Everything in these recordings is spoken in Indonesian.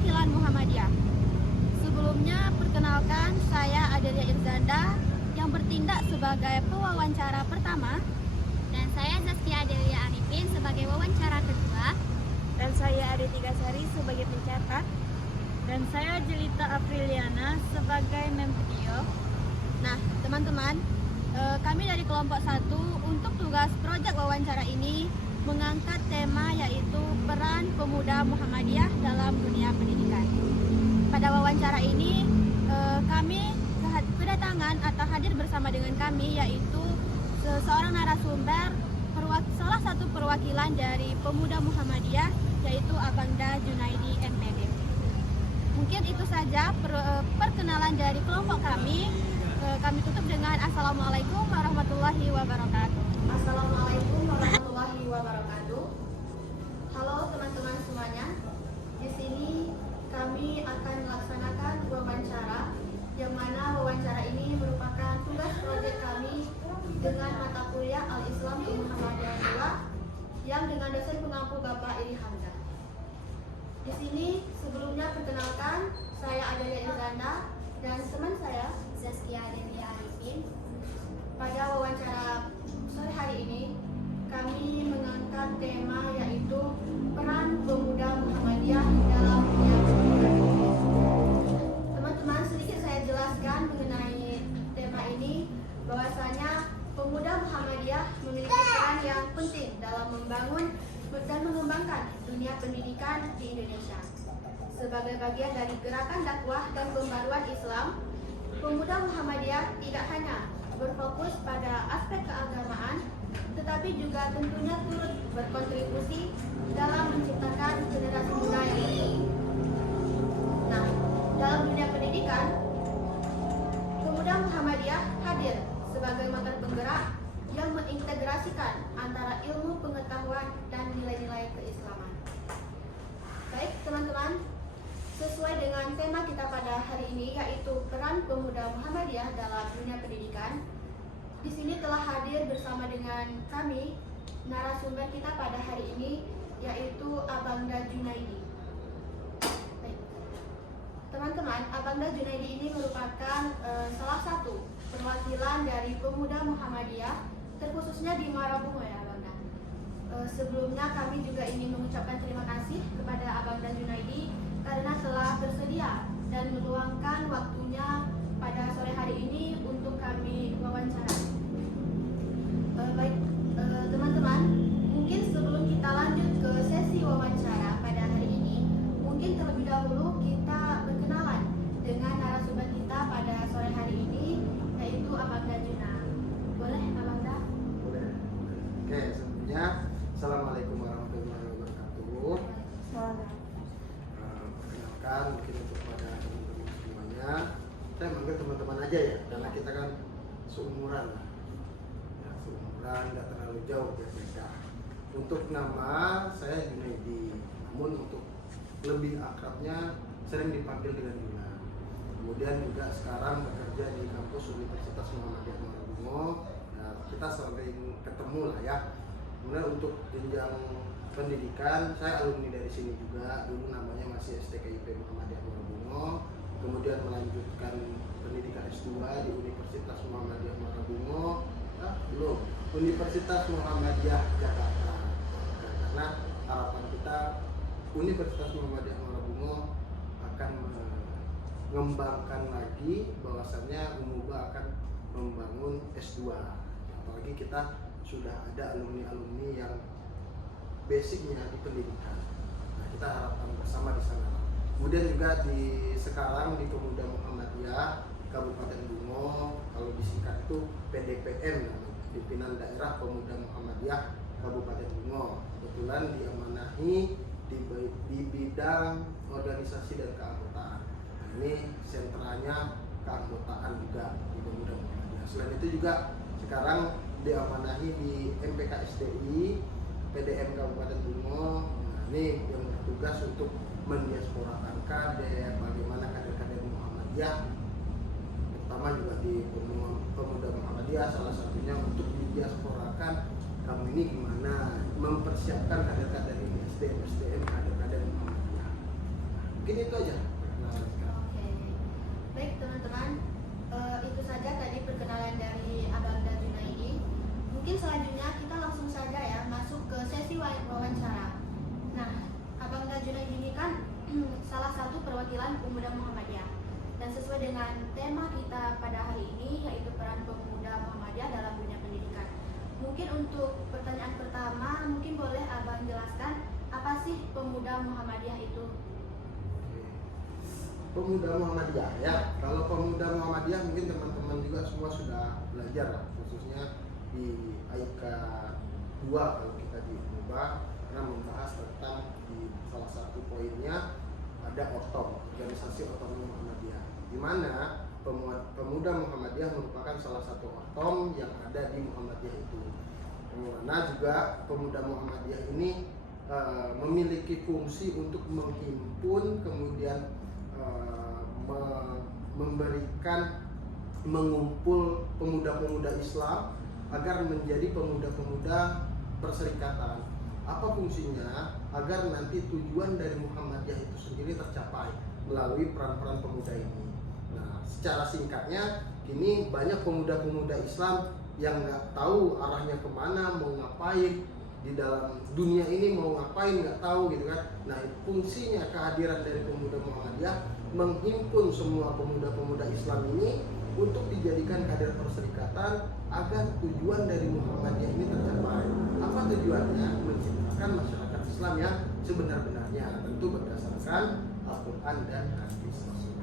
perwakilan Muhammadiyah. Sebelumnya, perkenalkan saya Adelia Irzanda yang bertindak sebagai pewawancara pertama. Dan saya Zaskia Adelia Arifin sebagai wawancara kedua. Dan saya Aditya Sari sebagai pencatat. Dan saya Jelita Apriliana sebagai memvideo. Nah, teman-teman, kami dari kelompok 1 untuk tugas proyek wawancara ini mengangkat tema yaitu peran pemuda Muhammadiyah dalam dunia pendidikan. Pada wawancara ini, kami kedatangan atau hadir bersama dengan kami yaitu seorang narasumber, salah satu perwakilan dari pemuda Muhammadiyah yaitu Abangda Junaidi MPD. Mungkin itu saja perkenalan dari kelompok kami. Kami tutup dengan Assalamualaikum warahmatullahi wabarakatuh. Assalamualaikum warahmatullahi wabarakatuh. Halo teman-teman semuanya. Di sini kami akan melaksanakan wawancara, yang mana wawancara ini merupakan tugas proyek kami dengan mata kuliah Al-Islam di Muhammadiyah 2 yang dengan dosen pengampu Bapak Iri Hamzah. Di sini sebelumnya perkenalkan, saya Adelia Irzanda dan teman saya Zaskia Adelia Arifin. Pada wawancara sore hari ini, kami mengangkat tema yaitu peran pemuda Muhammadiyah dalam dunia pendidikan. Teman-teman, sedikit saya jelaskan mengenai tema ini, bahwasanya pemuda Muhammadiyah memiliki peran yang penting dalam membangun dan mengembangkan dunia pendidikan di Indonesia. Sebagai bagian dari gerakan dakwah dan pembaruan Islam, pemuda Muhammadiyah tidak hanya berfokus pada aspek keagamaan, tetapi juga tentunya turut berkontribusi dalam menciptakan generasi muda yang unggul. Nah, dalam dunia pendidikan, pemuda Muhammadiyah hadir sebagai motor penggerak yang mengintegrasikan antara ilmu pengetahuan dan nilai-nilai keislaman. Baik, teman-teman, sesuai dengan tema kita pada hari ini yaitu peran pemuda Muhammadiyah dalam dunia pendidikan. Di sini telah hadir bersama dengan kami narasumber kita pada hari ini yaitu Abangda Junaidi. Baik. Teman-teman, Abangda Junaidi ini merupakan salah satu perwakilan dari pemuda Muhammadiyah, terkhususnya di Muara Bungo ya Abangda. Sebelumnya kami juga ingin mengucapkan terima kasih kepada Abangda Junaidi karena telah bersedia dan meluangkan waktunya pada sore hari ini untuk kami wawancara. Baik, teman-teman, mungkin sebelum kita lanjut ke sesi wawancara pada hari ini, mungkin terlebih dahulu kita berkenalan dengan narasumber kita pada sore hari ini, yaitu Abangda Juna. Boleh, Abangda? Boleh. Oke, sebelumnya Assalamualaikum warahmatullahi wabarakatuh. Perkenalkan mungkin untuk pada teman-teman semuanya, saya manggil teman-teman aja ya, karena kita kan seumuran lah. Ya, seumuran, nggak terlalu jauh berbeda. Untuk nama saya Junaidi, namun untuk lebih akrabnya sering dipanggil dengan Juna. Kemudian juga sekarang bekerja di kampus Universitas Muhammadiyah Muara Bungo. Nah, kita sering ketemu lah ya. Kemudian untuk jenjang pendidikan, saya alumni dari sini juga. Dulu namanya masih STKIP Muhammadiyah Muara Bungo. Kemudian melanjutkan pendidikan S2 di Universitas Muhammadiyah Muara Bungo. Belum, Universitas Muhammadiyah Jakarta. Nah, karena harapan kita Universitas Muhammadiyah Muara Bungo akan mengembangkan lagi, bahwasannya UMUBA akan membangun S2. Apalagi kita sudah ada alumni-alumni yang basicnya di pendidikan. Nah, kita harapkan bersama di sana. Kemudian juga sekarang di Pemuda Muhammadiyah Kabupaten Bungo, kalau disingkat itu PDPM, Pimpinan Daerah Pemuda Muhammadiyah Kabupaten Bungo. Kebetulan diamanahi di bidang organisasi dan keanggotaan. Nah, ini sentranya keanggotaan juga di Pemuda Muhammadiyah. Selain itu juga sekarang diamanahi di MPKSDI PDM Kabupaten Bungo. Nah, ini yang bertugas untuk mendiasporakan kader, bagaimana kader-kader Muhammadiyah, terutama juga di Pemuda Muhammadiyah, salah satunya untuk didiasporakan kamu ini gimana mempersiapkan kader-kader ini, SDM kader-kader Muhammadiyah. Mungkin itu aja perkenalan sekarang. Oke, baik teman-teman, itu saja tadi perkenalan dari Abangda Junaidi. Mungkin selanjutnya kita langsung saja ya masuk ke sesi wawancara. Nah, Abangda Junaidi ini kan salah satu perwakilan pemuda Muhammadiyah. Dan sesuai dengan tema kita pada hari ini, yaitu peran pemuda Muhammadiyah dalam dunia pendidikan. Mungkin untuk pertanyaan pertama, mungkin boleh Abang jelaskan apa sih pemuda Muhammadiyah itu? Pemuda Muhammadiyah ya. Kalau pemuda Muhammadiyah mungkin teman-teman juga semua sudah belajar lah, khususnya di AIK 2 kalau kita di UNBA, karena membahas tentang di salah satu poinnya ada OTOM, Organisasi Otonom Muhammadiyah, di mana pemuda Muhammadiyah merupakan salah satu OTOM yang ada di Muhammadiyah itu. Karena juga pemuda Muhammadiyah ini memiliki fungsi untuk menghimpun, kemudian memberikan, mengumpul pemuda-pemuda Islam agar menjadi pemuda-pemuda perserikatan. Apa fungsinya? Agar nanti tujuan dari Muhammadiyah itu sendiri tercapai melalui peran-peran pemuda ini. Nah, secara singkatnya, kini banyak pemuda-pemuda Islam yang nggak tahu arahnya kemana, mau ngapain di dalam dunia ini, mau ngapain nggak tahu gitu kan. Nah, fungsinya kehadiran dari pemuda Muhammadiyah menghimpun semua pemuda-pemuda Islam ini untuk dijadikan kader perserikatan agar tujuan dari Muhammadiyah ini tercapai. Apa tujuannya? Menciptakan masyarakat Islam yang sebenar-benarnya, tentu berdasarkan Al-Quran dan hadis Rasul.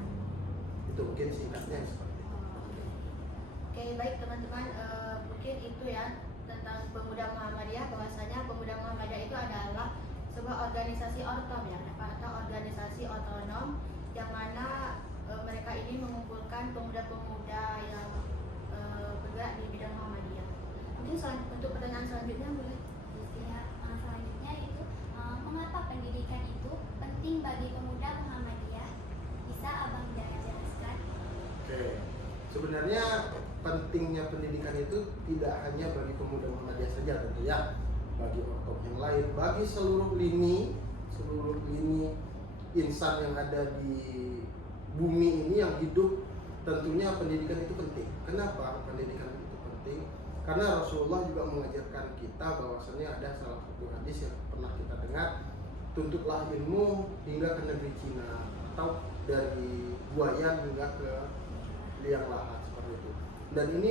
Itu mungkin singkatnya seperti itu. Oke, baik teman-teman, mungkin itu ya tentang pemuda Muhammadiyah, bahwasanya pemuda Muhammadiyah itu adalah sebuah organisasi otom ya, atau organisasi otonom yang mana mereka ini mengumpulkan pemuda-pemuda yang bergerak di bidang Muhammadiyah. Mungkin untuk pertanyaan selanjutnya boleh? Selanjutnya itu mengapa pendidikan itu penting bagi pemuda Muhammadiyah? Bisa Abang jelaskan? Oke, sebenarnya pentingnya pendidikan itu tidak hanya bagi pemuda Muhammadiyah saja tentu ya, bagi ortom yang lain, bagi seluruh lini insan yang ada di bumi ini yang hidup, tentunya pendidikan itu penting. Kenapa pendidikan itu penting? Karena Rasulullah juga mengajarkan kita bahwasanya ada salah satu hadis yang pernah kita dengar, tuntutlah ilmu hingga ke negeri Cina, atau dari buayan hingga ke liang lahat, seperti itu. Dan ini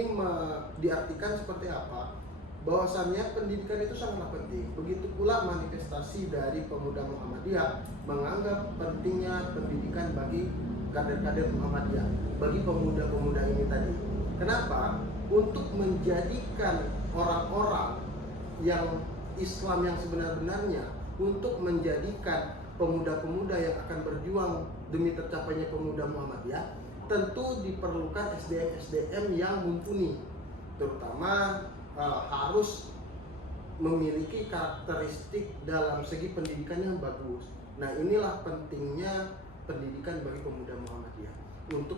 diartikan seperti apa? Bahwasannya pendidikan itu sangatlah penting. Begitu pula manifestasi dari pemuda Muhammadiyah menganggap pentingnya pendidikan bagi kader-kader Muhammadiyah, bagi pemuda-pemuda ini tadi. Kenapa? Untuk menjadikan orang-orang yang Islam yang sebenar-benarnya, untuk menjadikan pemuda-pemuda yang akan berjuang demi tercapainya pemuda Muhammadiyah, tentu diperlukan SDM-SDM yang mumpuni, terutama harus memiliki karakteristik dalam segi pendidikan yang bagus. Nah, inilah pentingnya pendidikan bagi pemuda Muhammadiyah untuk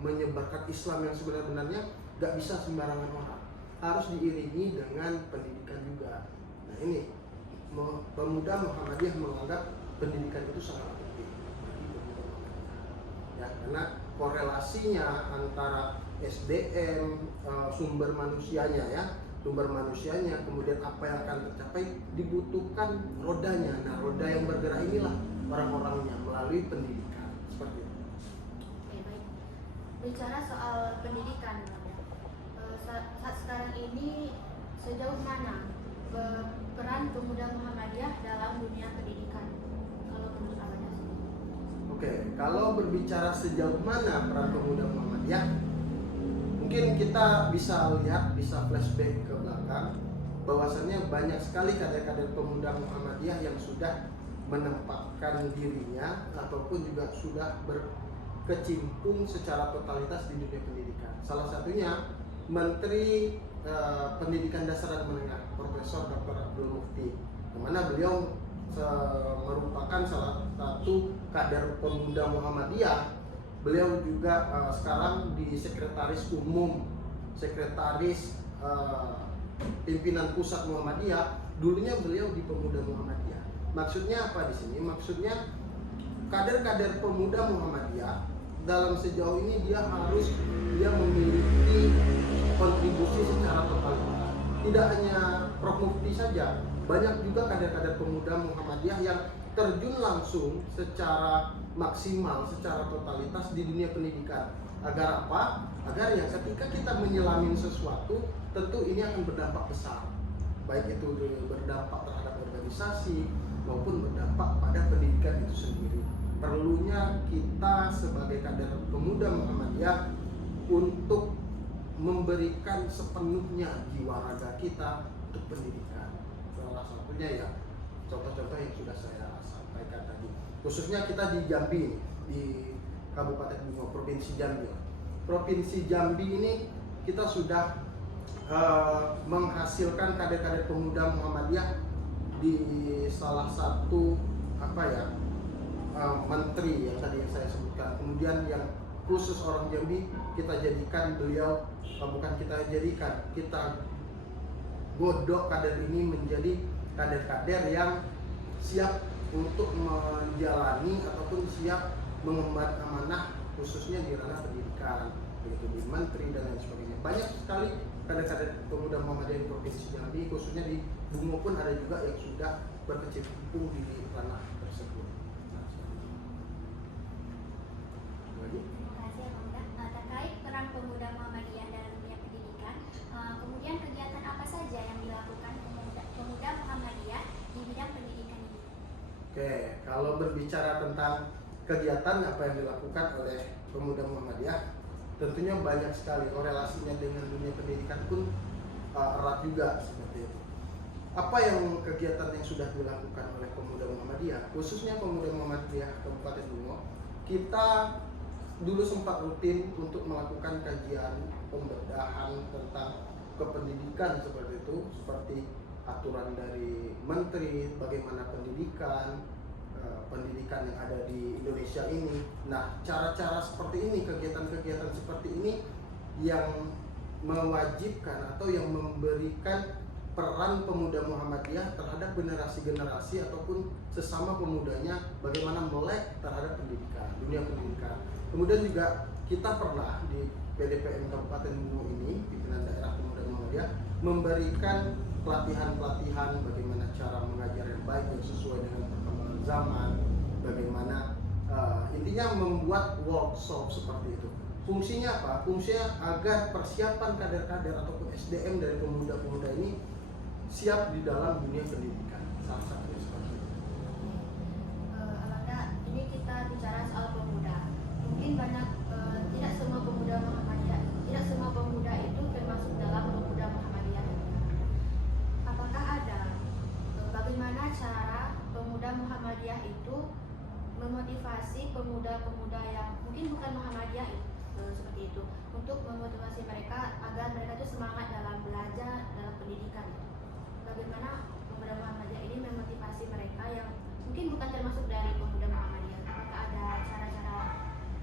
menyebarkan Islam yang sebenar-benarnya. Gak bisa sembarangan orang, harus diiringi dengan pendidikan juga. Nah, ini pemuda Muhammadiyah menganggap pendidikan itu sangat penting bagi pemuda Muhammadiyah ya, karena korelasinya antara SDM, sumber manusianya, kemudian apa yang akan tercapai, dibutuhkan rodanya. Nah, roda yang bergerak inilah orang-orangnya melalui pendidikan, seperti itu. Oke, baik. Bicara soal pendidikan, saat sekarang ini sejauh mana peran pemuda Muhammadiyah dalam dunia pendidikan? Kalau menurut Abangda sendiri. Oke, kalau berbicara sejauh mana peran pemuda Muhammadiyah, mungkin kita bisa lihat, bisa flashback ke belakang, bahwasannya banyak sekali kader-kader pemuda Muhammadiyah yang sudah menempatkan dirinya ataupun juga sudah berkecimpung secara totalitas di dunia pendidikan. Salah satunya Menteri Pendidikan Dasar dan Menengah, Profesor Dr. Abdul Mufti, di mana beliau merupakan salah satu kader pemuda Muhammadiyah. Beliau juga sekarang di Sekretaris Umum, Sekretaris Pimpinan Pusat Muhammadiyah. Dulunya beliau di Pemuda Muhammadiyah. Maksudnya apa di sini? Maksudnya kader-kader pemuda Muhammadiyah dalam sejauh ini dia memiliki kontribusi secara total. Tidak hanya Prof. Mufti saja, banyak juga kader-kader pemuda Muhammadiyah yang terjun langsung secara maksimal, secara totalitas di dunia pendidikan. Agar apa? Agar ya ketika kita menyelami sesuatu, tentu ini akan berdampak besar. Baik itu berdampak terhadap organisasi maupun berdampak pada pendidikan itu sendiri. Perlunya kita sebagai kader pemuda Muhammadiyah untuk memberikan sepenuhnya jiwa raga kita untuk pendidikan. Salah satunya ya contoh-contoh yang sudah saya sampaikan tadi. Khususnya kita di Jambi, di Kabupaten Bungo, Provinsi Jambi. Provinsi Jambi ini kita sudah menghasilkan kader-kader pemuda Muhammadiyah di salah satu menteri yang tadi yang saya sebutkan. Kemudian yang khusus orang Jambi kita jadikan beliau, kita godok kader ini menjadi kader-kader yang siap untuk menjalani ataupun siap mengemban amanah khususnya di ranah pendidikan, begitu di menteri dan lain sebagainya. Banyak sekali kader-kader pemuda Muhammadiyah di Provinsi Jambi, khususnya di Bungo pun ada juga yang sudah berkecimpung di ranah tersebut. Terima kasih Bang. Terkait peran pemuda Muhammadiyah dalam dunia pendidikan, kemudian kegiatan apa saja yang dilakukan pemuda Muhammadiyah di bidang pendidikan ini? Oke, kalau berbicara tentang kegiatan apa yang dilakukan oleh pemuda Muhammadiyah, tentunya banyak sekali korelasinya dengan dunia pendidikan pun erat juga seperti itu. Apa yang kegiatan yang sudah dilakukan oleh pemuda Muhammadiyah, khususnya pemuda Muhammadiyah Kabupaten Bungo, kita dulu sempat rutin untuk melakukan kajian pembedahan tentang kependidikan seperti itu, seperti aturan dari menteri, bagaimana pendidikan yang ada di Indonesia ini. Nah, cara-cara seperti ini, kegiatan-kegiatan seperti ini yang mewajibkan atau yang memberikan peran pemuda Muhammadiyah terhadap generasi-generasi ataupun sesama pemudanya, bagaimana melek terhadap pendidikan, dunia pendidikan. Kemudian juga kita pernah di PDPM Kabupaten Bungo ini, pimpinan daerah pemuda Muhammadiyah, memberikan pelatihan-pelatihan bagaimana cara mengajar yang baik dan sesuai dengan perkembangan zaman, bagaimana intinya membuat workshop seperti itu. Fungsinya apa? Fungsinya agar persiapan kader-kader ataupun SDM dari pemuda-pemuda ini siap di dalam dunia pendidikan. Salah satunya seperti itu. Alangkah ini kita bicara soal pemuda. Mungkin banyak tidak semua pemuda Muhammadiyah, tidak semua pemuda itu termasuk dalam pemuda Muhammadiyah. Apakah ada bagaimana cara pemuda Muhammadiyah itu memotivasi pemuda-pemuda yang mungkin bukan Muhammadiyah seperti itu, untuk memotivasi mereka agar mereka itu semangat dalam belajar, dalam pendidikan. Bagaimana pemuda Muhammadiyah ini memotivasi mereka yang mungkin bukan termasuk dari pemuda Muhammadiyah? Apakah ada cara-cara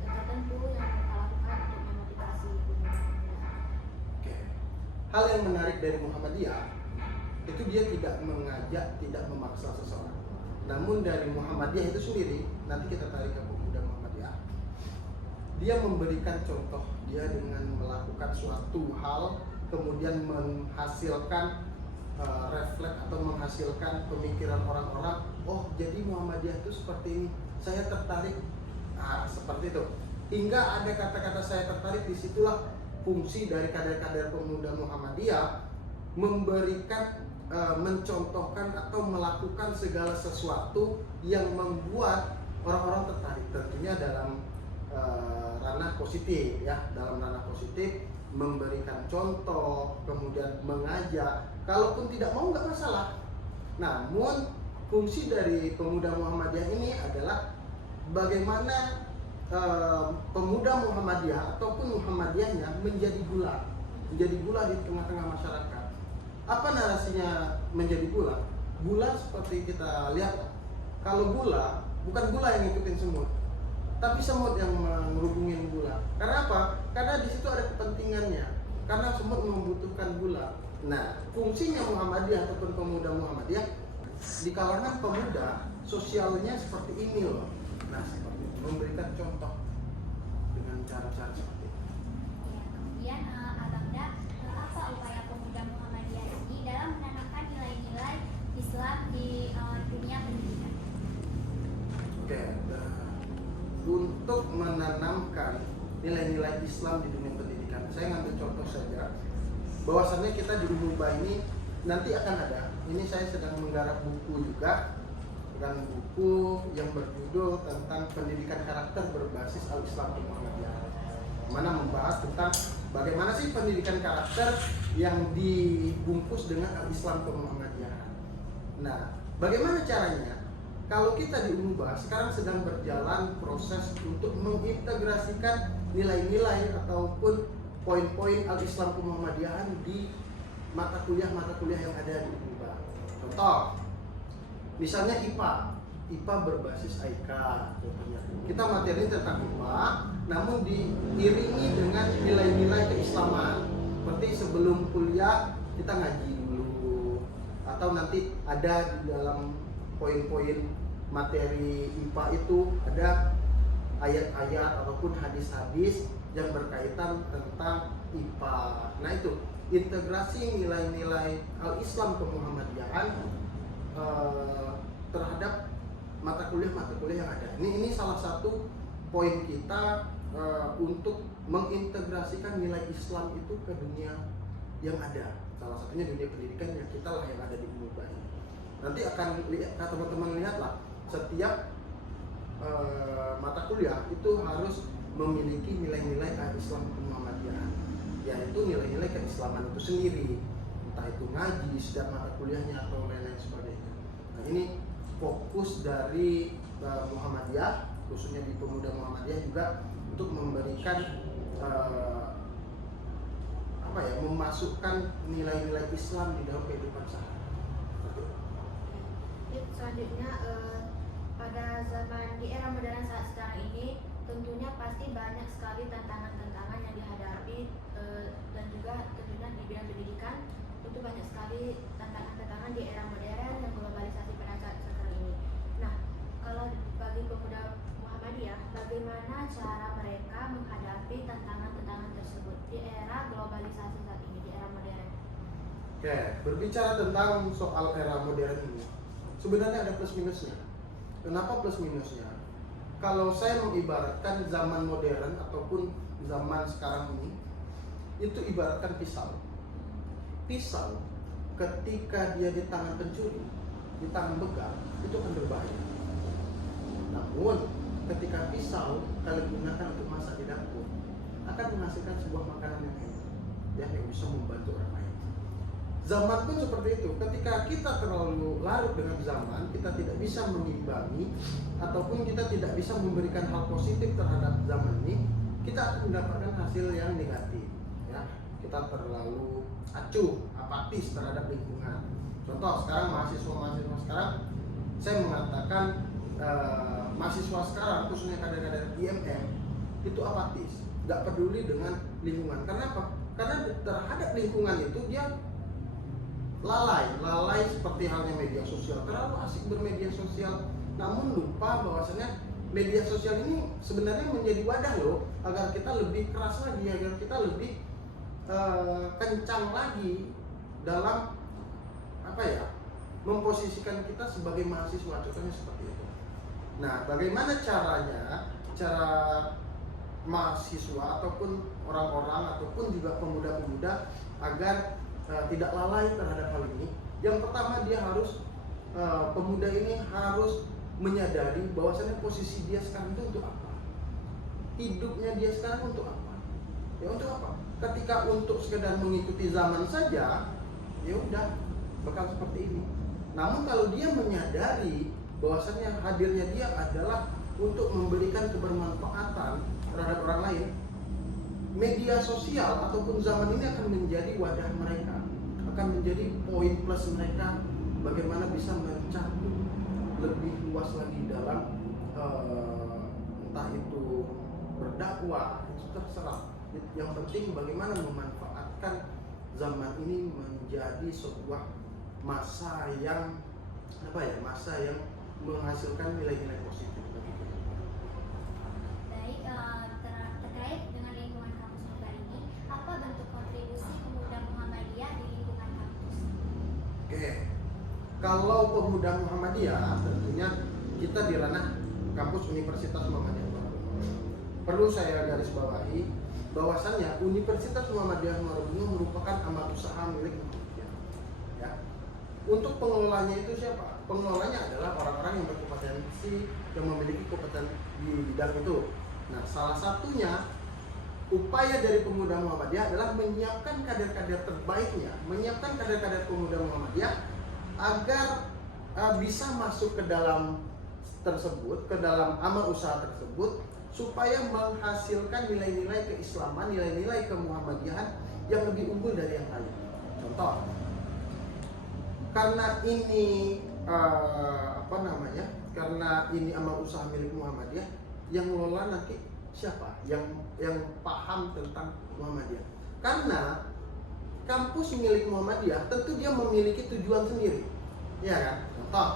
tertentu yang mereka lakukan untuk memotivasi pemuda-pemuda? Oke. Hal yang menarik dari Muhammadiyah itu dia tidak mengajak, tidak memaksa seseorang. Namun dari Muhammadiyah itu sendiri, nanti kita tarik ke pemuda Muhammadiyah, dia memberikan contoh, dia dengan melakukan suatu hal kemudian menghasilkan refleks atau menghasilkan pemikiran orang-orang, oh jadi Muhammadiyah itu seperti ini, saya tertarik, seperti itu. Hingga ada kata-kata saya tertarik, disitulah fungsi dari kader-kader pemuda Muhammadiyah memberikan, mencontohkan atau melakukan segala sesuatu yang membuat orang-orang tertarik, tentunya dalam ranah positif ya, dalam ranah positif, memberikan contoh, kemudian mengajak. Kalaupun tidak mau nggak masalah. Namun fungsi dari pemuda Muhammadiyah ini adalah bagaimana pemuda Muhammadiyah ataupun Muhammadiyahnya menjadi gula di tengah-tengah masyarakat. Apa narasinya menjadi gula? Gula seperti kita lihat, kalau gula bukan gula yang ngikutin semut, tapi semut yang menghubungin gula. Karena apa? Karena di situ ada kepentingannya. Karena semut membutuhkan gula. Nah, fungsinya Muhammadiyah ataupun pemuda Muhammadiyah di kalangan pemuda, sosialnya seperti ini loh. Nah, seperti itu. Memberikan contoh dengan cara-cara seperti itu. Ya, kemudian Abangda, apa upaya pemuda Muhammadiyah ini dalam menanamkan nilai-nilai Islam di dunia pendidikan? Oke, untuk menanamkan nilai-nilai Islam di dunia pendidikan, saya ngambil contoh saja. Bahwasannya kita di Umuba ini nanti akan ada. Ini saya sedang menggarap buku juga, dan buku yang berjudul tentang pendidikan karakter berbasis Al-Islam Muhammadiyah, mana membahas tentang bagaimana sih pendidikan karakter yang dibungkus dengan Al-Islam Muhammadiyah. Nah, bagaimana caranya? Kalau kita di Umuba sekarang sedang berjalan proses untuk mengintegrasikan nilai-nilai ataupun poin-poin Al-Islam Muhammadiyahan di mata kuliah yang ada di Umuba. Contoh, misalnya IPA berbasis IK. Contohnya, kita materi tentang IPA, namun diiringi dengan nilai-nilai keislaman. Seperti sebelum kuliah kita ngaji dulu, atau nanti ada di dalam poin-poin materi IPA itu ada ayat-ayat ataupun hadis-hadis yang berkaitan tentang IPA. Nah, itu integrasi nilai-nilai Al-Islam Muhammadiyahan terhadap mata kuliah yang ada. Ini salah satu poin kita untuk mengintegrasikan nilai Islam itu ke dunia yang ada. Salah satunya dunia pendidikan yang kita lah yang ada di Umuba ini. Nanti akan lihat, teman-teman lihatlah, setiap mata kuliah itu harus memiliki nilai-nilai Islam Muhammadiyah, yaitu nilai-nilai keislaman itu sendiri, entah itu ngaji setiap mata kuliahnya atau lain-lain sebagainya. Nah, ini fokus dari Muhammadiyah, khususnya di pemuda Muhammadiyah juga untuk memberikan memasukkan nilai-nilai Islam di dalam kehidupan sehari-hari. Selanjutnya, pada zaman di era modern saat sekarang ini, tentunya pasti banyak sekali tantangan-tantangan yang dihadapi, dan juga tentunya di bidang pendidikan tentu banyak sekali tantangan-tantangan di era modern dan globalisasi pada saat sekarang ini. Nah, kalau bagi pemuda Muhammadiyah, bagaimana cara mereka menghadapi tantangan-tantangan tersebut di era globalisasi saat ini, di era modern? Oke, berbicara tentang soal era modern ini, sebenarnya ada plus minusnya. Kenapa plus minusnya? Kalau saya mengibaratkan zaman modern ataupun zaman sekarang ini, itu ibaratkan pisau. Pisau ketika dia di tangan pencuri, di tangan begal, itu akan berbahaya. Namun ketika pisau kalian gunakan untuk masak di dapur, akan menghasilkan sebuah makanan yang enak, yang bisa membantu orang lain. Zaman pun seperti itu. Ketika kita terlalu larut dengan zaman, kita tidak bisa mengimbangi ataupun kita tidak bisa memberikan hal positif terhadap zaman ini, kita akan mendapatkan hasil yang negatif. Ya, kita terlalu acuh, apatis terhadap lingkungan. Contoh, sekarang mahasiswa sekarang, saya mengatakan mahasiswa sekarang, khususnya kader-kader IMM, itu apatis, nggak peduli dengan lingkungan. Karena apa? Karena terhadap lingkungan itu dia lalai seperti halnya media sosial, terlalu asik bermedia sosial, namun lupa bahwasanya media sosial ini sebenarnya menjadi wadah loh agar kita lebih keras lagi, agar kita lebih kencang lagi dalam memposisikan kita sebagai mahasiswa. Contohnya seperti itu. Nah, bagaimana cara mahasiswa ataupun orang-orang ataupun juga pemuda-pemuda agar tidak lalai terhadap hal ini? Yang pertama, dia harus pemuda ini harus menyadari bahwasanya posisi dia sekarang itu untuk apa, hidupnya dia sekarang untuk apa. Ya untuk apa? Ketika untuk sekedar mengikuti zaman saja, ya udah bakal seperti ini. Namun kalau dia menyadari bahwasanya hadirnya dia adalah untuk memberikan kebermanfaatan terhadap orang lain, media sosial ataupun zaman ini akan menjadi wadah mereka, akan menjadi poin plus mereka bagaimana bisa mencakup lebih luas lagi dalam entah itu berdakwah, itu terserah. Yang penting bagaimana memanfaatkan zaman ini menjadi sebuah masa yang masa yang menghasilkan nilai-nilai positif bagi kita. terkait dengan lingkungan kampus juga ini, apa bentuk kontribusi pemuda Muhammadiyah di lingkungan kampus? Oke, kalau pemuda Muhammadiyah tentunya kita di ranah kampus Universitas Muhammadiyah. Perlu saya garis bawahi bahwasannya Universitas Muhammadiyah Marubungu merupakan amal usaha milik Muhammadiyah. Ya. Untuk pengelolanya itu siapa? Pengelolanya adalah orang-orang yang berkompetensi, yang memiliki kompetensi di bidang itu. Nah, salah satunya upaya dari pemuda Muhammadiyah adalah menyiapkan kader-kader terbaiknya, menyiapkan kader-kader pemuda Muhammadiyah agar bisa masuk ke dalam tersebut, ke dalam amal usaha tersebut, supaya menghasilkan nilai-nilai keislaman, nilai-nilai kemuhammadiyahan yang lebih unggul dari yang lain. Contoh, karena ini karena ini amal usaha milik Muhammadiyah, yang mengelola nanti siapa? Yang paham tentang Muhammadiyah. Karena kampus milik Muhammadiyah tentu dia memiliki tujuan sendiri, ya kan? Contoh,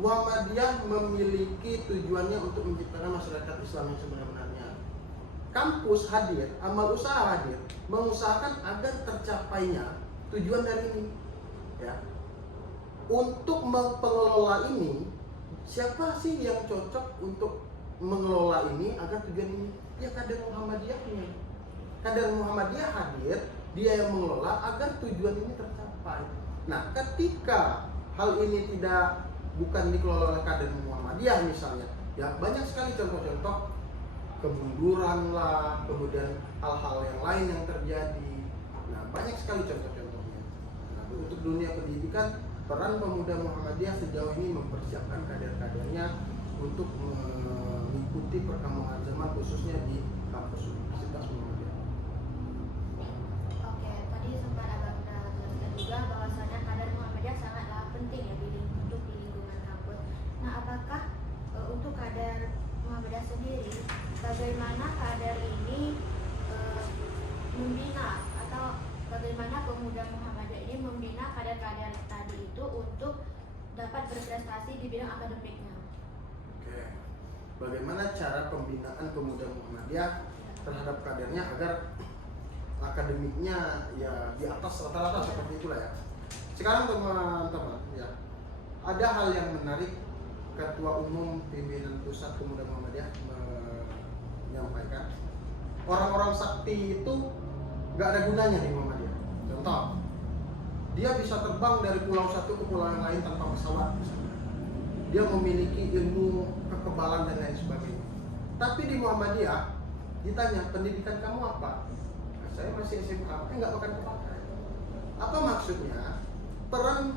Muhammadiyah memiliki tujuannya untuk menciptakan masyarakat Islam yang sebenarnya. Kampus hadir, amal usaha hadir, mengusahakan agar tercapainya tujuan dari ini. Ya. Untuk pengelola ini, siapa sih yang cocok untuk mengelola ini agar tujuan ini? Ya kader Muhammadiyahnya. Kader Muhammadiyah hadir, dia yang mengelola agar tujuan ini tercapai. Nah, ketika hal ini bukan dikelola oleh kader Muhammadiyah misalnya, ya banyak sekali contoh-contoh kemunduran lah, kemudian hal-hal yang lain yang terjadi. Nah, banyak sekali contoh-contohnya. Nah, untuk dunia pendidikan, peran pemuda Muhammadiyah sejauh ini mempersiapkan kader-kadernya untuk mengikuti perkembangan zaman khususnya di kampus Universitas Muhammadiyah. Oke, tadi sempat Abang jelaskan juga bahwasanya kader Muhammadiyah sangatlah penting ya untuk di lingkungan kampus. Nah, apakah untuk kader Muhammadiyah sendiri, bagaimana kader ini membina atau bagaimana pemuda Muhammadiyah ini membina kader-kader tadi itu untuk dapat berprestasi di bidang akademiknya? Oke, bagaimana cara pembinaan pemuda Muhammadiyah terhadap kadernya agar akademiknya ya di atas rata-rata seperti itulah ya. Sekarang teman-teman ya, ada hal yang menarik. Ketua Umum Pimpinan Pusat Pemuda Muhammadiyah menyampaikan orang-orang sakti itu nggak ada gunanya di Muhammadiyah. Contoh, dia bisa terbang dari pulau satu ke pulau yang lain tanpa pesawat. Dia memiliki ilmu kekebalan dan lain sebagainya. Tapi di Muhammadiyah ditanya, pendidikan kamu apa? Nah, saya masih SMK, nggak akan kepakai. Apa maksudnya? Peran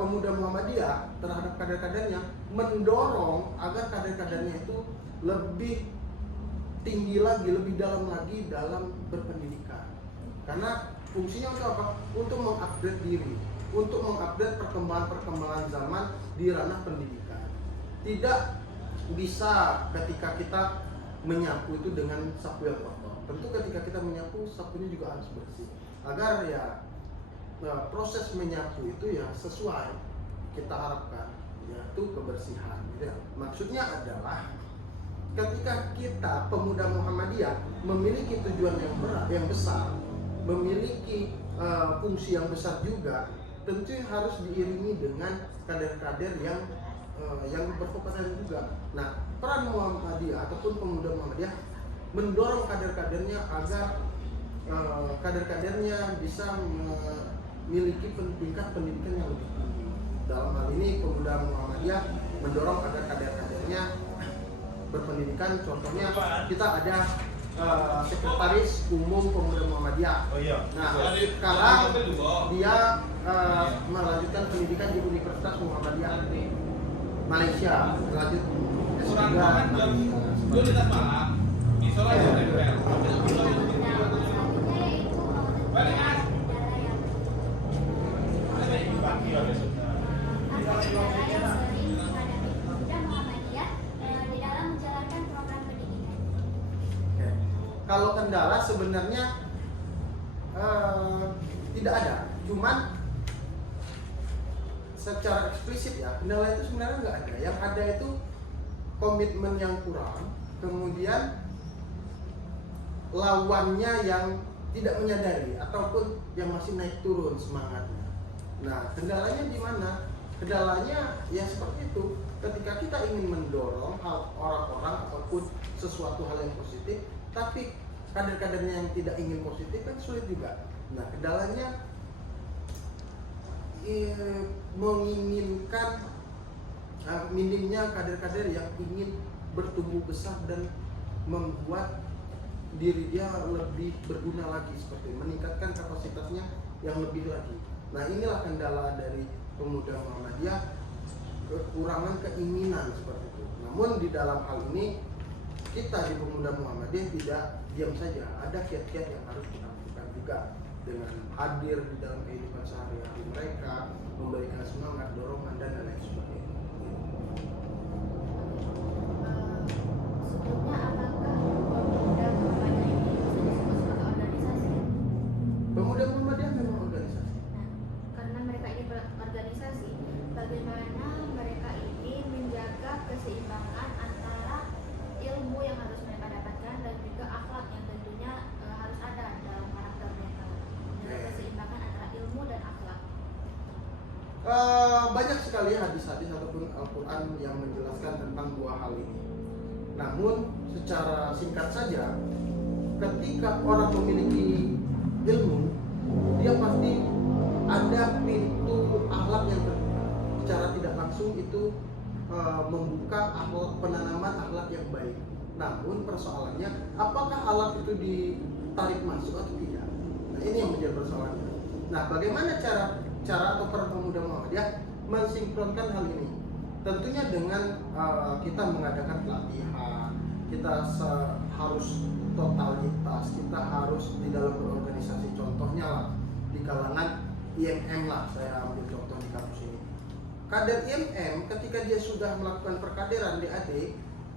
pemuda Muhammadiyah terhadap kader-kadernya mendorong agar kader-kadernya itu lebih tinggi lagi, lebih dalam lagi dalam berpendidikan. Karena fungsinya untuk apa? Untuk mengupgrade diri, untuk mengupgrade perkembangan zaman di ranah pendidikan. Tidak bisa ketika kita menyapu itu dengan sapu yang kotor. Tentu ketika kita menyapu, sapunya juga harus bersih. Agar ya proses menyapu itu ya sesuai kita harapkan, yaitu kebersihan. Ya. Maksudnya adalah ketika kita pemuda Muhammadiyah memiliki tujuan yang besar, memiliki fungsi yang besar juga, tentu harus diiringi dengan kader-kader yang berkompetensi juga. Nah, peran Muhammadiyah ataupun pemuda Muhammadiyah mendorong kader-kadernya agar kader-kadernya bisa memiliki tingkat pendidikan yang lebih tinggi. Dalam hal ini pemuda Muhammadiyah mendorong agar kader-kadernya berpendidikan. Contohnya kita ada Sekretaris Umum Pemuda Muhammadiyah. Nah, sekarang dia melanjutkan pendidikan di Universitas Muhammadiyah Malaysia, lanjut S3. Kalau kendala sebenarnya tidak ada, cuman secara eksplisit ya kendala itu sebenarnya nggak ada. Yang ada itu komitmen yang kurang, kemudian lawannya yang tidak menyadari ataupun yang masih naik turun semangatnya. Nah, kendalanya di mana? Kendalanya ya seperti itu. Ketika kita ingin mendorong orang-orang ataupun sesuatu hal yang positif, tapi kader-kadernya yang tidak ingin positif kan sulit juga. Nah, kendalanya menginginkan minimnya kader-kader yang ingin bertumbuh besar dan membuat diri dia lebih berguna lagi, seperti meningkatkan kapasitasnya yang lebih lagi. Nah, inilah kendala dari pemuda Muhammadiyah, kekurangan keinginan seperti itu. Namun di dalam hal ini kita di pemuda Muhammadiyah tidak diam saja, ada kiat-kiat yang harus kita lakukan juga dengan hadir di dalam kehidupan sehari-hari mereka, memberikan semangat, dorongan dan lain sebagainya. Sebelumnya apakah pemuda Muhammadiyah ini bisa disebut sebagai organisasi? Pemuda Muhammadiyah memang organisasi. Nah, karena mereka ini berorganisasi, bagaimana mereka ini menjaga keseimbangan antara ilmu yang harus mereka dapatkan dan juga akhlak yang tentunya harus ada dalam karakter mereka. Menjaga keseimbangan antara ilmu dan akhlak. Banyak sekali hadis-hadis ataupun Al-Quran yang menjelaskan tentang dua hal ini. Namun secara singkat saja, ketika orang memiliki ilmu, dia pasti ada pintu akhlak yang terbuka. Secara tidak langsung itu membuka penanaman akhlak yang baik. Namun persoalannya, apakah akhlak itu ditarik masuk atau tidak? Nah, ini yang menjadi persoalannya. Nah, bagaimana cara atau para pemuda Muhammadiyah mensinkronkan hal ini? Tentunya dengan kita mengadakan pelatihan, kita harus totalitas, kita harus di dalam berorganisasi. Contohnya lah di kalangan IMM lah, saya ambil contoh di kampus ini. Kader IMM ketika dia sudah melakukan perkaderan DAD,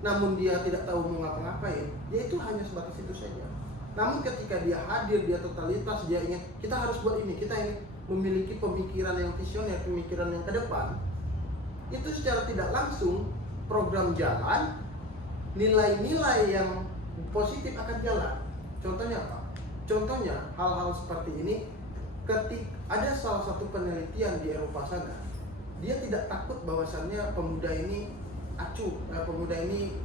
namun dia tidak tahu mau ngapa-ngapain, dia itu hanya sebatas itu saja. Namun ketika dia hadir, dia totalitas, dia ingin kita harus buat ini, kita ingin memiliki pemikiran yang visioner, pemikiran yang ke depan, itu secara tidak langsung program jalan, nilai-nilai yang positif akan jalan. Contohnya apa? Contohnya hal-hal seperti ini, ketika ada salah satu penelitian di Eropa sana, dia tidak takut bahwasannya pemuda ini acuh, pemuda ini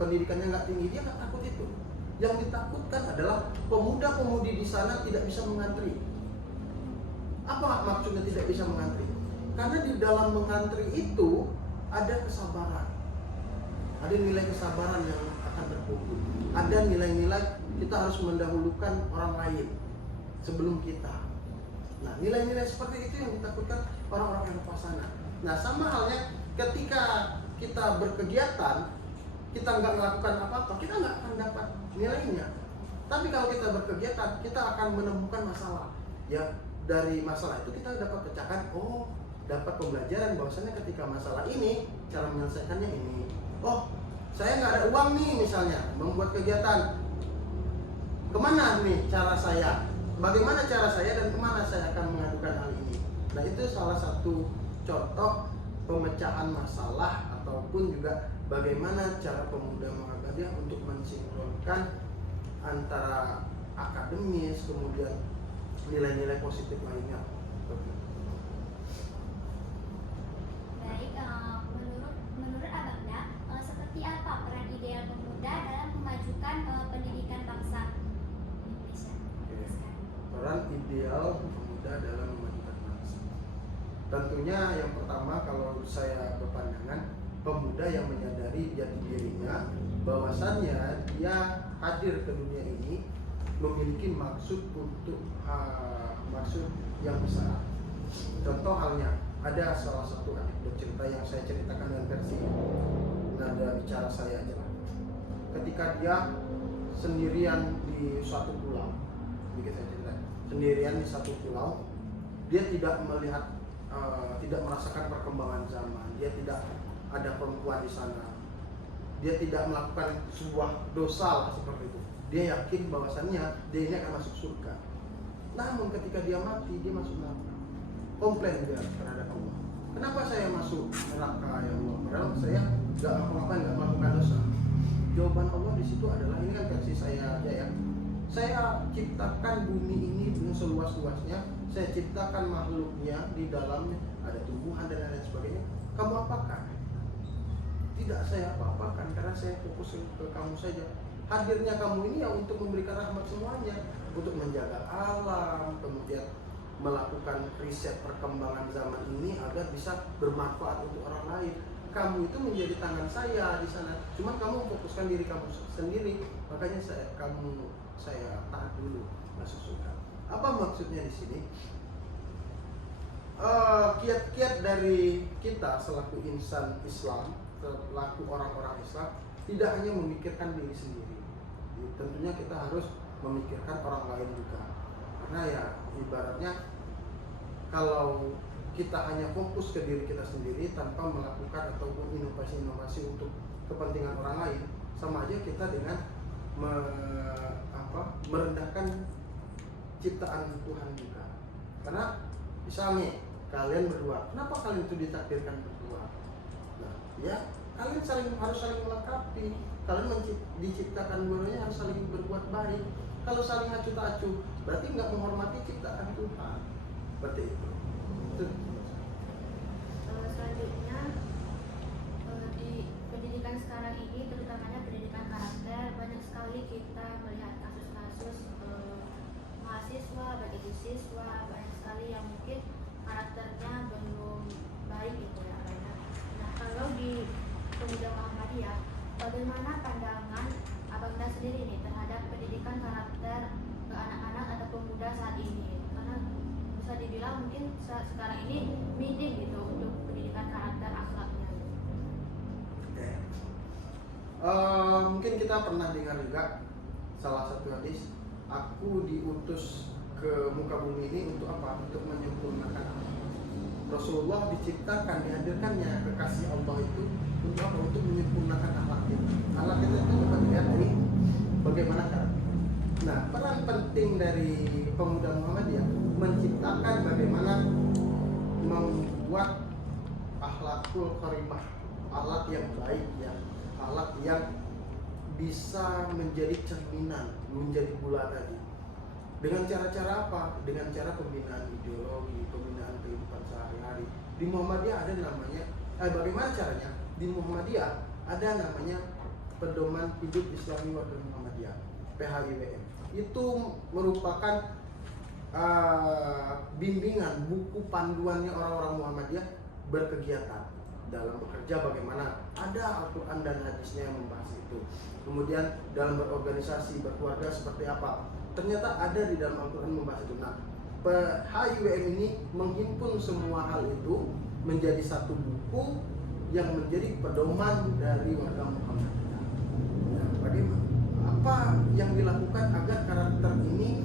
pendidikannya nggak tinggi, dia nggak takut itu. Yang ditakutkan adalah pemuda-pemudi di sana tidak bisa mengantri. Apa maksudnya tidak bisa mengantri? Karena di dalam mengantri itu ada kesabaran, ada nilai kesabaran yang akan terkumpul, ada nilai-nilai kita harus mendahulukan orang lain sebelum kita. Nah, nilai-nilai seperti itu yang ditakutkan orang-orang Eropa sana. Nah, sama halnya ketika kita berkegiatan, kita nggak melakukan apa-apa, kita nggak akan dapat nilainya. Tapi kalau kita berkegiatan, kita akan menemukan masalah. Ya, dari masalah itu kita dapat pecahkan. Oh, dapat pembelajaran bahwasanya ketika masalah ini, cara menyelesaikannya ini. Oh, saya nggak ada uang nih misalnya, membuat kegiatan. Kemana nih cara saya? Bagaimana cara saya dan kemana saya akan mengadukan hal ini? Nah, itu salah satu contoh pemecahan masalah ataupun juga bagaimana cara pemuda Muhammadiyah untuk mensinkronkan antara akademis kemudian nilai-nilai positif lainnya. Baik, menurut Abangda, seperti apa peran ideal pemuda dalam memajukan pendidikan bangsa Indonesia? Peran ideal pemuda dalam memajukan bangsa. Tentunya yang pertama, kalau saya berpandangan, pemuda yang menyadari jati dirinya bahwasannya dia hadir ke dunia ini memiliki maksud untuk maksud yang besar. Contoh halnya, ada salah satu anekdot cerita yang saya ceritakan dengan versi nada bicara saya aja lah. Ketika dia sendirian di suatu pulau, sedikit saya cerita, sendirian di satu pulau, dia tidak melihat, tidak merasakan perkembangan zaman, dia tidak ada perempuan di sana, dia tidak melakukan sebuah dosa lah seperti itu. Dia yakin bahwasannya dia ini akan masuk surga. Namun ketika dia mati, dia masuk neraka. Komplain dia terhadap Allah. Kenapa saya masuk neraka ya Allah? Padahal saya nggak ngapa-ngapain, nggak melakukan dosa. Jawaban Allah di situ adalah, ini kan versi saya aja ya. Saya ciptakan bumi ini dengan seluas-luasnya. Saya ciptakan makhluknya, di dalamnya ada tumbuhan dan lain sebagainya. Kamu apakan? Tidak saya apa-apakan, karena saya fokus ke kamu saja. Hadirnya kamu ini ya untuk memberikan rahmat semuanya, untuk menjaga alam, kemudian melakukan riset perkembangan zaman ini agar bisa bermanfaat untuk orang lain. Kamu itu menjadi tangan saya di sana. Cuman kamu fokuskan diri kamu sendiri, makanya saya tahan dulu masuk surga. Apa maksudnya di sini? Kiat-kiat dari kita selaku insan Islam, selaku orang-orang Islam, tidak hanya memikirkan diri sendiri. Tentunya kita harus memikirkan orang lain juga. Karena ya ibaratnya kalau kita hanya fokus ke diri kita sendiri tanpa melakukan ataupun inovasi-inovasi untuk kepentingan orang lain, sama aja kita dengan merendahkan ciptaan Tuhan juga. Karena misalnya kalian berdua, kenapa kalian itu ditakdirkan berdua? Nah, ya kalian harus saling melengkapi. Kalian diciptakan dua-duanya harus saling berbuat baik. Kalau saling acuh tak acuh, berarti nggak menghormati ciptaan Tuhan. Seperti itu. Selanjutnya di pendidikan sekarang ini, terutamanya pendidikan karakter, banyak sekali kita melihat kasus-kasus mahasiswa, baik itu siswa, banyak sekali yang mungkin karakternya belum baik gitu ya. Nah, kalau di Pemuda Muhammadiyah, bagaimana pandangan Abang Das sendiri nih terhadap pendidikan karakter ke anak-anak atau pemuda saat ini? Karena bisa dibilang mungkin sekarang ini minim gitu untuk pendidikan karakter akhlaknya. Oke. Mungkin kita pernah dengar juga salah satu hadis, aku diutus ke muka bumi ini untuk apa? Untuk menyempurnakan akhlak. Rasulullah diciptakan, dihadirkannya kekasih Allah itu untuk apa? Untuk menyempurnakan akhlak kita. Akhlak kita itu dapat dilihat dari bagaimana karakter. Nah, peran penting dari Pemuda Muhammadiyah menciptakan bagaimana membuat akhlakul karimah, akhlak yang baik, akhlak yang bisa menjadi cerminan, menjadi bola tadi. Dengan cara-cara apa? Dengan cara pembinaan ideologi, pembinaan kehidupan sehari-hari. Di Muhammadiyah ada namanya, bagaimana caranya? Di Muhammadiyah ada namanya Pedoman Hidup Islami Warga Muhammadiyah, PHIWM. Itu merupakan bimbingan, buku panduannya orang-orang Muhammadiyah berkegiatan dalam bekerja, bagaimana ada Al-Quran dan hadisnya yang membahas itu. Kemudian dalam berorganisasi, berkeluarga seperti apa, ternyata ada di dalam Al-Quran membahas itu. Nah, HIWM ini menghimpun semua hal itu menjadi satu buku yang menjadi pedoman dari warga Muhammadiyah. Nah, bagaimana? Apa yang dilakukan agar karakter ini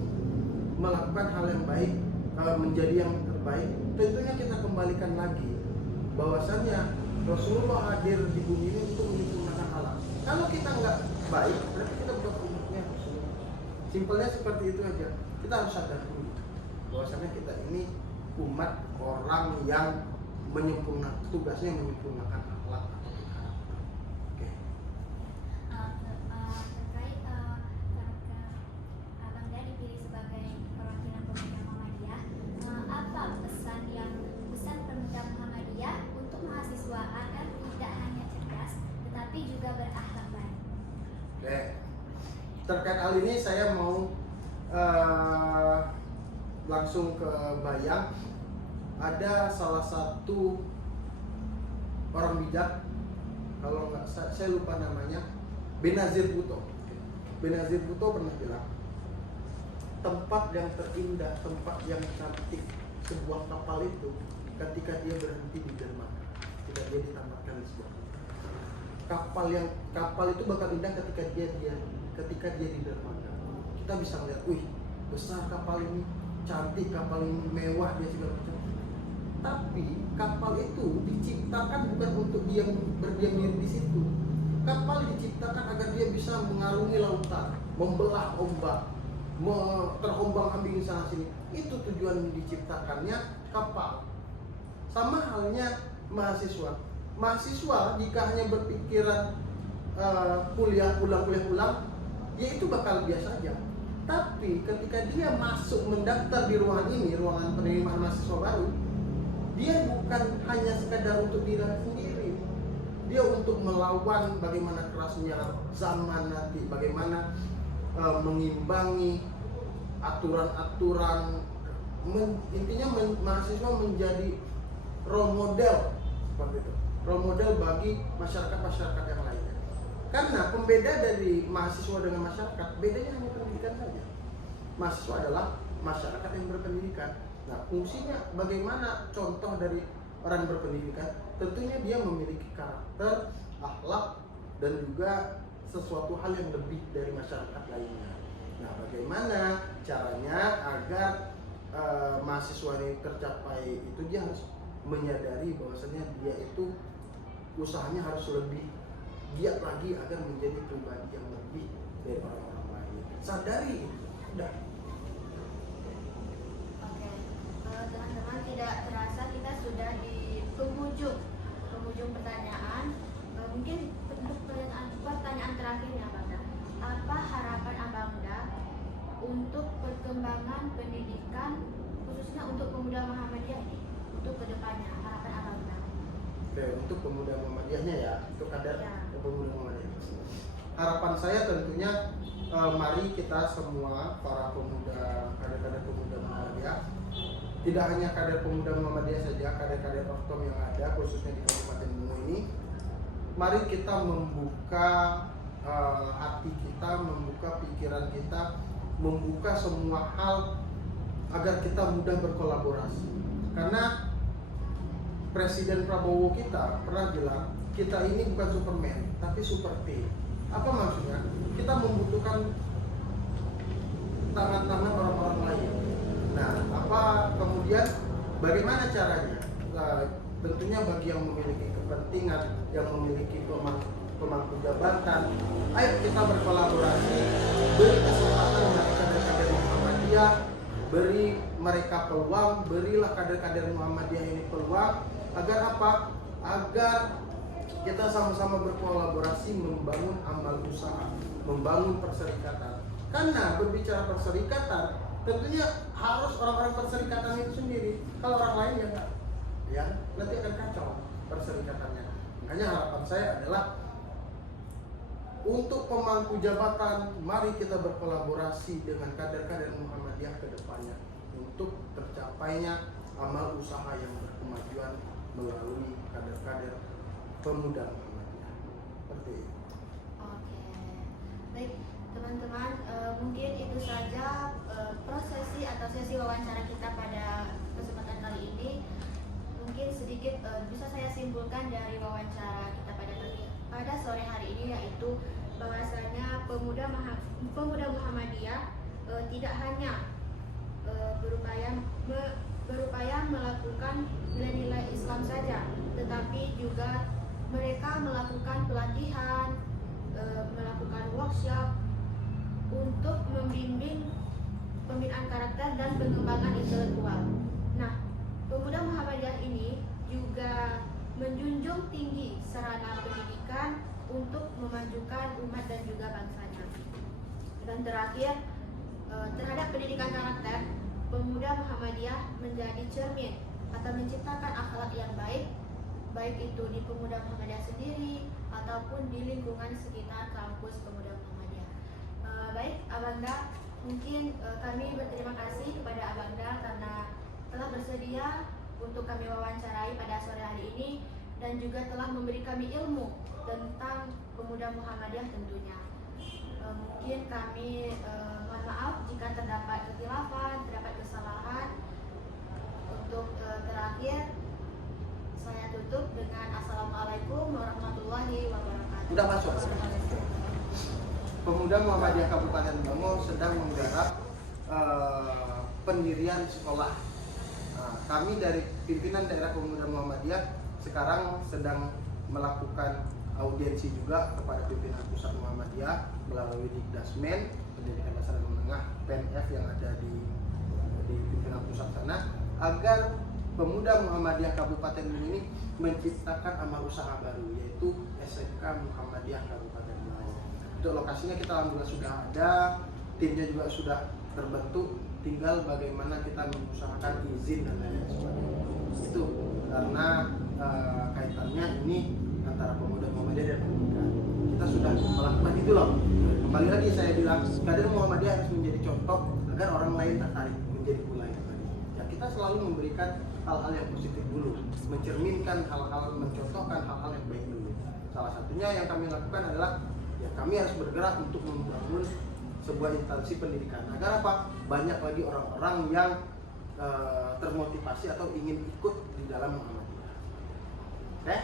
melakukan hal yang baik, menjadi yang terbaik? Tentunya kita kembalikan lagi bahwasannya Rasulullah hadir di bumi ini untuk menyempurnakan alam. Kalau kita nggak baik, berarti kita bukan umatnya Rasulullah. Simpelnya seperti itu aja. Kita harus sadar dulu bahwasannya kita ini umat orang yang menyempurnakan, tugasnya menyempurnakan akhlak. Oke. Terkait Abang Dan dipilih sebagai perwakilan Pemuda Muhammadiyah, apa pesan Pemuda Muhammadiyah untuk mahasiswa agar tidak hanya cerdas tetapi juga berakhlak baik? Oke. Terkait hal ini saya mau langsung ke bayang. Ada salah satu orang bijak, kalau nggak saya lupa namanya, Benazir Bhutto. Benazir Bhutto pernah bilang, tempat yang terindah, tempat yang cantik sebuah kapal itu ketika dia berhenti di dermaga, ketika dia ditambahkan di sebuah kapal itu bakal indah ketika dia di dermaga. Kita bisa melihat, wih, besar kapal ini, cantik kapal ini, mewah dia segala macam. Tapi kapal itu diciptakan bukan untuk dia berdiam diri di situ. Kapal diciptakan agar dia bisa mengarungi lautan, membelah ombak, terombang-ambing sana sini. Itu tujuan diciptakannya kapal. Sama halnya mahasiswa. Mahasiswa jika hanya berpikiran kuliah ulang, ya itu bakal biasa aja. Tapi ketika dia masuk mendaftar di ruangan ini, ruangan penerimaan mahasiswa baru, dia bukan hanya sekadar untuk diri sendiri. Dia untuk melawan bagaimana kerasnya zaman nanti, bagaimana mengimbangi aturan-aturan, intinya mahasiswa menjadi role model seperti itu, role model bagi masyarakat yang lainnya. Karena pembeda dari mahasiswa dengan masyarakat, bedanya hanya pendidikan saja. Mahasiswa adalah masyarakat yang berpendidikan. Nah, fungsinya bagaimana contoh dari orang berpendidikan? Tentunya dia memiliki karakter, akhlak, dan juga sesuatu hal yang lebih dari masyarakat lainnya. Nah, bagaimana caranya agar mahasiswa ini tercapai itu? Dia harus menyadari bahwasanya dia itu usahanya harus lebih giat lagi agar menjadi pribadi yang lebih dari orang-orang lain. Sadari itu. Udah. Oke, teman-teman, tidak terasa kita sudah di penghujung pertanyaan. Mungkin untuk pertanyaan terakhirnya, Bangda, apa harapan Abangda untuk perkembangan pendidikan khususnya untuk pemuda Muhammadiyah ini untuk kedepannya, harapan Abangda? Oke, untuk pemuda Muhammadiyahnya ya, untuk kader pemuda Muhammadiyah. Harapan saya tentunya mari kita semua para pemuda, kader-kader pemuda Muhammadiyah, tidak hanya kader pemuda Muhammadiyah saja, kader-kader Ortom yang ada khususnya di Kabupaten Bungo ini, mari kita membuka hati kita, membuka pikiran kita, membuka semua hal agar kita mudah berkolaborasi. Karena Presiden Prabowo kita pernah bilang, kita ini bukan Superman, tapi super team. Apa maksudnya? Kita membutuhkan tangan-tangan orang-orang lain. Nah, kemudian bagaimana caranya? Tentunya bagi yang memiliki kepentingan, yang memiliki pemangku jabatan, ayo kita berkolaborasi, beri kesempatan kepada kader-kader Muhammadiyah, beri mereka peluang, berilah kader-kader Muhammadiyah ini peluang, agar apa? Agar kita sama-sama berkolaborasi membangun amal usaha, membangun perserikatan. Karena berbicara perserikatan, tentunya harus orang-orang perserikatan itu sendiri. Kalau orang lain ya enggak, ya nanti akan kacau perserikatannya. Makanya harapan saya adalah untuk pemangku jabatan, mari kita berkolaborasi dengan kader-kader Muhammadiyah ke depannya untuk tercapainya amal usaha yang berkemajuan melalui kader-kader pemuda Muhammadiyah. Seperti itu. Oke, baik teman-teman, mungkin itu saja prosesi atau sesi wawancara kita pada kesempatan kali ini. Mungkin sedikit bisa saya simpulkan dari wawancara kita pada sore hari ini, yaitu bahwasanya pemuda Muhammadiyah tidak hanya berupaya melakukan nilai-nilai Islam saja, tetapi juga mereka melakukan pelatihan, melakukan workshop untuk membimbing pembinaan karakter dan pengembangan intelektual. Nah, pemuda Muhammadiyah ini juga menjunjung tinggi sarana pendidikan untuk memajukan umat dan juga bangsanya. Dan terakhir, terhadap pendidikan karakter, pemuda Muhammadiyah menjadi cermin atau menciptakan akhlak yang baik, baik itu di pemuda Muhammadiyah sendiri ataupun di lingkungan sekitar kampus pemuda Muhammadiyah. Baik, Abangda, mungkin kami berterima kasih kepada Abangda karena telah bersedia untuk kami wawancarai pada sore hari ini dan juga telah memberi kami ilmu tentang pemuda Muhammadiyah tentunya. Mungkin kami mohon maaf jika terdapat kekhilafan, terdapat kesalahan. Untuk terakhir saya tutup dengan Assalamualaikum warahmatullahi wabarakatuh. Sudah masuk. Pemuda Muhammadiyah Kabupaten Bungo sedang menggarap pendirian sekolah. Nah, kami dari pimpinan daerah pemuda Muhammadiyah sekarang sedang melakukan audiensi juga kepada pimpinan pusat Muhammadiyah melalui Dikdasmen, Pendidikan Dasar dan Menengah PNF yang ada di pimpinan pusat sana, agar pemuda Muhammadiyah Kabupaten ini menciptakan amal usaha baru, yaitu SMK SMK Muhammadiyah Kabupaten Belawan. Untuk lokasinya kita alhamdulillah sudah ada, timnya juga sudah terbentuk, tinggal bagaimana kita mengusahakan izin dan lain-lain sebagainya. Itu karena kaitannya ini antara pemuda Muhammadiyah dan pendidikan. Kita sudah melakukan itu loh. Kembali lagi saya bilang, kader Muhammadiyah harus menjadi contoh agar orang lain tertarik menjadi wilayah tadi. Ya kita selalu memberikan hal-hal yang positif dulu, mencerminkan hal-hal, mencontohkan hal-hal yang baik dulu. Salah satunya yang kami lakukan adalah ya kami harus bergerak untuk membangun sebuah instansi pendidikan agar apa? Banyak lagi orang-orang yang termotivasi atau ingin ikut di dalam Muhammadiyah. Oke?